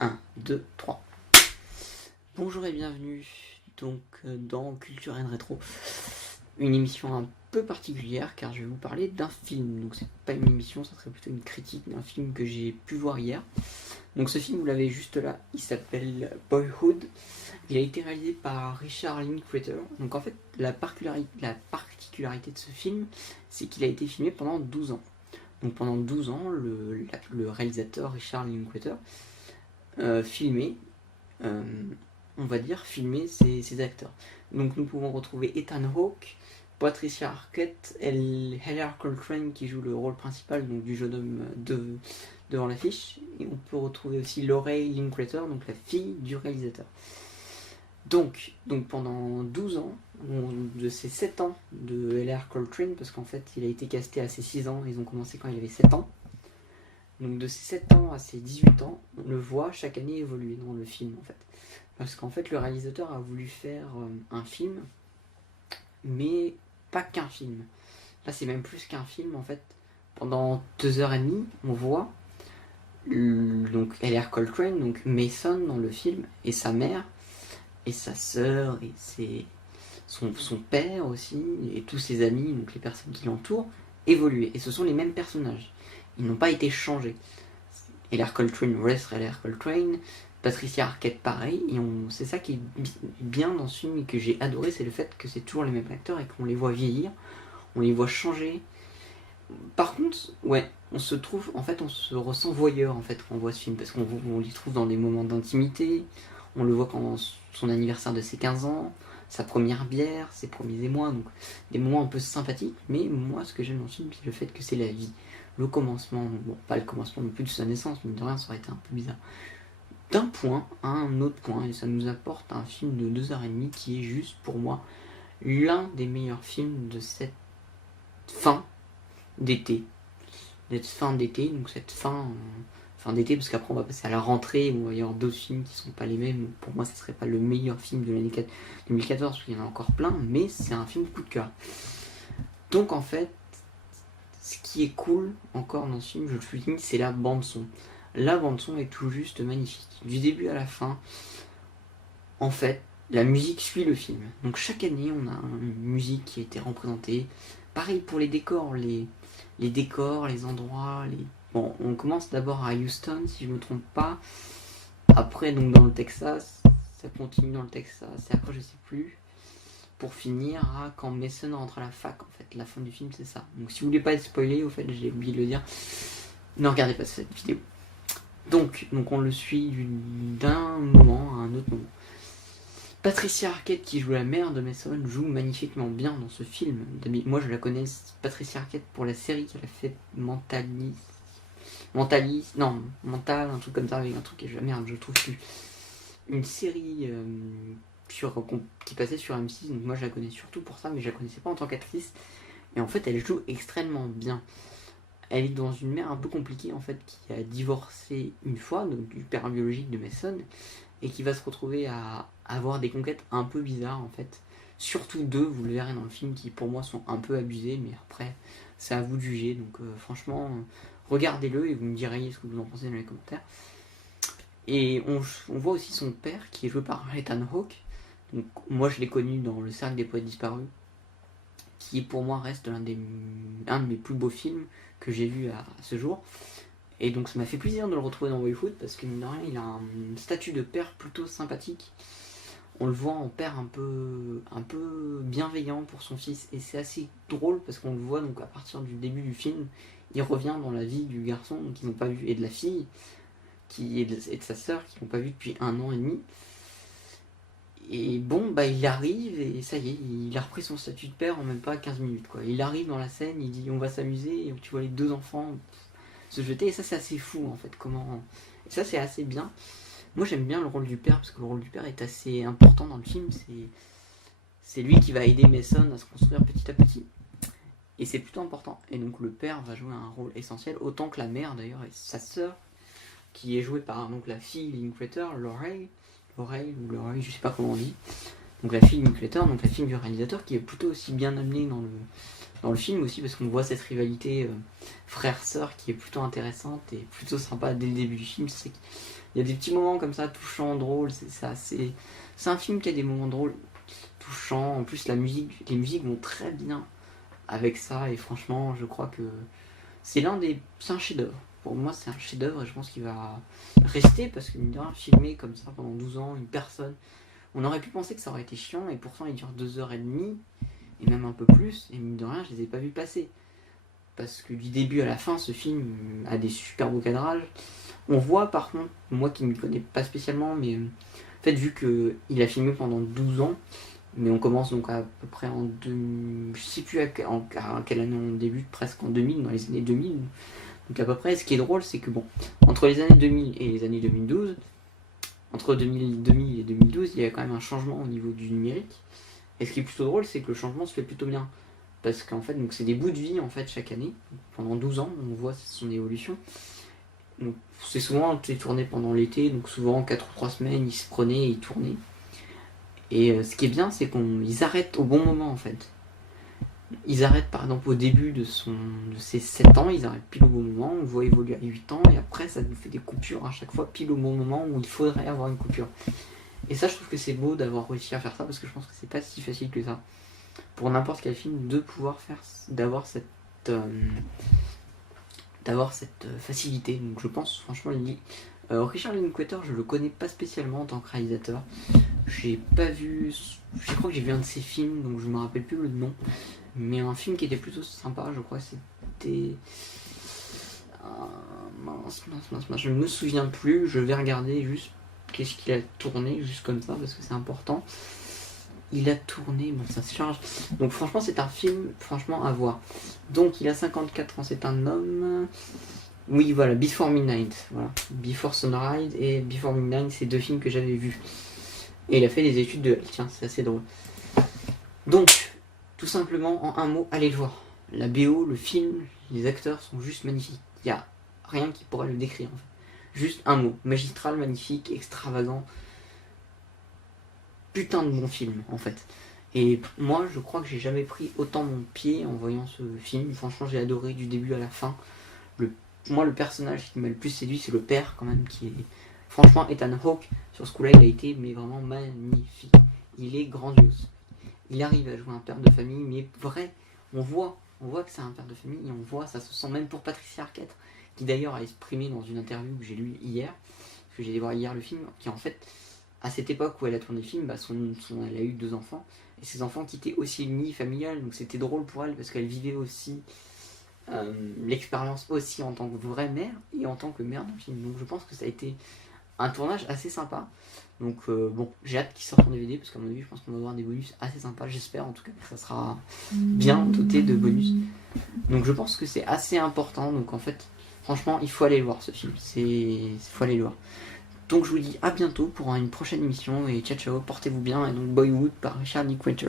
1, 2, 3. Bonjour et bienvenue donc dans Culture and Rétro, une émission un peu particulière car je vais vous parler d'un film. Donc c'est pas une émission, ça serait plutôt une critique d'un film que j'ai pu voir hier. Donc ce film, vous l'avez juste là, il s'appelle Boyhood. Il a été réalisé par Richard Linklater. Donc en fait, la particularité de ce film, c'est qu'il a été filmé pendant 12 ans. Donc pendant 12 ans, le réalisateur Richard Linklater filmait, on va dire, filmer ses acteurs. Donc nous pouvons retrouver Ethan Hawke, Patricia Arquette, Heather Coltrane qui joue le rôle principal donc, du jeune homme devant l'affiche. Et on peut retrouver aussi Laurie Linklater, donc la fille du réalisateur. Donc pendant 12 ans, de ses 7 ans de Heather Coltrane, parce qu'en fait il a été casté à ses 6 ans, ils ont commencé quand il avait 7 ans. Donc de ses 7 ans à ses 18 ans, on le voit chaque année évoluer dans le film en fait. Parce qu'en fait le réalisateur a voulu faire un film, mais pas qu'un film. Là c'est même plus qu'un film en fait. Pendant 2h30, on voit donc Heather Coltrane, donc Mason dans le film, et sa mère, et sa sœur, et son père aussi, et tous ses amis, donc les personnes qui l'entourent, évoluer. Et ce sont les mêmes personnages. Ils n'ont pas été changés. Heather Coltrane reste Heather Coltrane, Patricia Arquette pareil, et c'est ça qui est bien dans ce film et que j'ai adoré, c'est le fait que c'est toujours les mêmes acteurs et qu'on les voit vieillir, on les voit changer. Par contre, ouais, on se ressent voyeur en fait quand on voit ce film, parce qu'on l'y trouve dans des moments d'intimité, on le voit quand son anniversaire de ses 15 ans, sa première bière, ses premiers émois, donc des moments un peu sympathiques, mais moi ce que j'aime dans ce film c'est le fait que c'est la vie. Le commencement, bon pas le commencement non plus de sa naissance, mais de rien ça aurait été un peu bizarre. D'un point à un autre point, et ça nous apporte un film de 2h30 qui est juste pour moi l'un des meilleurs films de cette fin d'été. Cette fin d'été, donc cette fin d'été, parce qu'après on va passer à la rentrée où il va y avoir d'autres films qui sont pas les mêmes. Pour moi, ce serait pas le meilleur film de l'année 2014, parce qu'il y en a encore plein, mais c'est un film coup de cœur. Donc en fait, ce qui est cool encore dans ce film, je le souligne, c'est la bande-son. La bande-son est tout juste magnifique. Du début à la fin, en fait, la musique suit le film. Donc chaque année, on a une musique qui a été représentée. Pareil pour les décors, les décors, les endroits. Bon, on commence d'abord à Houston, si je ne me trompe pas. Après, donc dans le Texas, ça continue dans le Texas. Et après, je sais plus. Pour finir, quand Mason rentre à la fac, en fait, la fin du film, c'est ça. Donc si vous voulez pas être spoilé, au fait, j'ai oublié de le dire, ne regardez pas cette vidéo. Donc on le suit d'un moment à un autre moment. Patricia Arquette, qui joue la mère de Mason, joue magnifiquement bien dans ce film. Moi, je la connais, Patricia Arquette, pour la série qu'elle a fait Mental, un truc comme ça, avec un truc et merde, je trouve plus. Une série qui passait sur M6, donc moi je la connais surtout pour ça, mais je la connaissais pas en tant qu'actrice. Et en fait, elle joue extrêmement bien. Elle est dans une mère un peu compliquée en fait, qui a divorcé une fois, donc du père biologique de Mason, et qui va se retrouver à avoir des conquêtes un peu bizarres en fait. Surtout deux, vous le verrez dans le film, qui pour moi sont un peu abusés, mais après c'est à vous de juger. Donc franchement, regardez-le et vous me direz ce que vous en pensez dans les commentaires. Et on voit aussi son père qui est joué par Ethan Hawke. Donc moi je l'ai connu dans Le Cercle des Poètes Disparus, qui pour moi reste un de mes plus beaux films que j'ai vu à ce jour. Et donc ça m'a fait plaisir de le retrouver dans Boyhood, parce que mine de rien il a un statut de père plutôt sympathique. On le voit en père un peu bienveillant pour son fils, et c'est assez drôle parce qu'on le voit donc à partir du début du film, il revient dans la vie du garçon qu'ils n'ont pas vu, et de la fille et de sa sœur qu'ils n'ont pas vu depuis 1 an et demi. Et bon, bah il arrive et ça y est, il a repris son statut de père en même pas 15 minutes quoi. Il arrive dans la scène, il dit on va s'amuser, et tu vois les deux enfants se jeter, et ça c'est assez fou en fait, et ça c'est assez bien. Moi j'aime bien le rôle du père, parce que le rôle du père est assez important dans le film, c'est lui qui va aider Mason à se construire petit à petit, et c'est plutôt important. Et donc le père va jouer un rôle essentiel, autant que la mère d'ailleurs, et sa sœur, qui est jouée par donc la fille Linklater, Laurie, je sais pas comment on dit, donc la fille Linklater, donc la fille du réalisateur, qui est plutôt aussi bien amenée dans le film aussi, parce qu'on voit cette rivalité frère-sœur qui est plutôt intéressante et plutôt sympa dès le début du film. C'est qu'il y a des petits moments comme ça, touchants, drôles, c'est un film qui a des moments drôles, touchants. En plus, les musiques vont très bien avec ça, et franchement, je crois que c'est un chef-d'œuvre. Pour moi, c'est un chef-d'œuvre, et je pense qu'il va rester, parce que mine de rien, filmé comme ça pendant 12 ans, une personne, on aurait pu penser que ça aurait été chiant, et pourtant il dure 2h30, et même un peu plus, et mine de rien, je les ai pas vus passer. Parce que du début à la fin, ce film a des super beaux cadrages. On voit par contre, moi qui ne le connais pas spécialement, mais en fait, vu qu'il a filmé pendant 12 ans, mais on commence donc à peu près en 2000, je sais plus à quelle année on débute, presque en 2000, dans les années 2000. Donc à peu près, ce qui est drôle, c'est que bon, entre les années 2000 et les années 2012, entre 2000 et 2012, il y a quand même un changement au niveau du numérique. Et ce qui est plutôt drôle, c'est que le changement se fait plutôt bien. Parce qu'en fait, donc c'est des bouts de vie en fait chaque année. Pendant 12 ans, on voit son évolution. Donc c'est souvent tourné pendant l'été, donc souvent 4 ou 3 semaines, ils se prenaient et ils tournaient. Et ce qui est bien, c'est qu'ils arrêtent au bon moment en fait. Ils arrêtent par exemple au début de ses 7 ans, ils arrêtent pile au bon moment, on le voit évoluer à 8 ans, et après ça nous fait des coupures à chaque fois, pile au bon moment où il faudrait avoir une coupure. Et ça, je trouve que c'est beau d'avoir réussi à faire ça, parce que je pense que c'est pas si facile que ça, pour n'importe quel film, de pouvoir d'avoir cette facilité. Donc je pense franchement, Richard Linklater, je le connais pas spécialement en tant que réalisateur. J'ai pas vu, je crois que j'ai vu un de ses films, donc je me rappelle plus le nom, mais un film qui était plutôt sympa, je crois que c'était... mince, je ne me souviens plus, je vais regarder juste qu'est-ce qu'il a tourné, juste comme ça, parce que c'est important. Il a tourné, bon ça se charge, donc franchement c'est un film franchement à voir. Donc il a 54 ans, c'est un homme... Oui voilà, Before Midnight, voilà. Before Sunrise et Before Midnight, c'est 2 films que j'avais vus. Et il a fait des études de... Tiens, c'est assez drôle. Donc, tout simplement, en un mot, allez le voir. La BO, le film, les acteurs sont juste magnifiques. Il n'y a rien qui pourrait le décrire, en fait. Juste un mot. Magistral, magnifique, extravagant. Putain de bon film, en fait. Et moi, je crois que j'ai jamais pris autant mon pied en voyant ce film. Franchement, j'ai adoré du début à la fin. Moi, le personnage qui m'a le plus séduit, c'est le père, quand même, qui est... Franchement, Ethan Hawke, sur ce coup-là, il a été mais vraiment magnifique. Il est grandiose. Il arrive à jouer un père de famille, mais vrai, on voit que c'est un père de famille, et on voit, ça se sent même pour Patricia Arquette, qui d'ailleurs a exprimé dans une interview que j'ai lue hier, parce que j'ai été voir hier le film, qui en fait, à cette époque où elle a tourné le film, elle a eu 2 enfants, et ces enfants quittaient aussi une nid familiale, donc c'était drôle pour elle, parce qu'elle vivait aussi l'expérience aussi en tant que vraie mère, et en tant que mère dans le film. Donc je pense que ça a été un tournage assez sympa. Donc bon, j'ai hâte qu'il sorte en DVD, parce qu'à mon avis, je pense qu'on va avoir des bonus assez sympas. J'espère en tout cas que ça sera bien doté de bonus. Donc je pense que c'est assez important. Donc en fait, franchement, il faut aller le voir ce film. Il faut aller le voir. Donc je vous dis à bientôt pour une prochaine émission, et ciao ciao, portez-vous bien. Et donc Boyhood par Richard Linklater.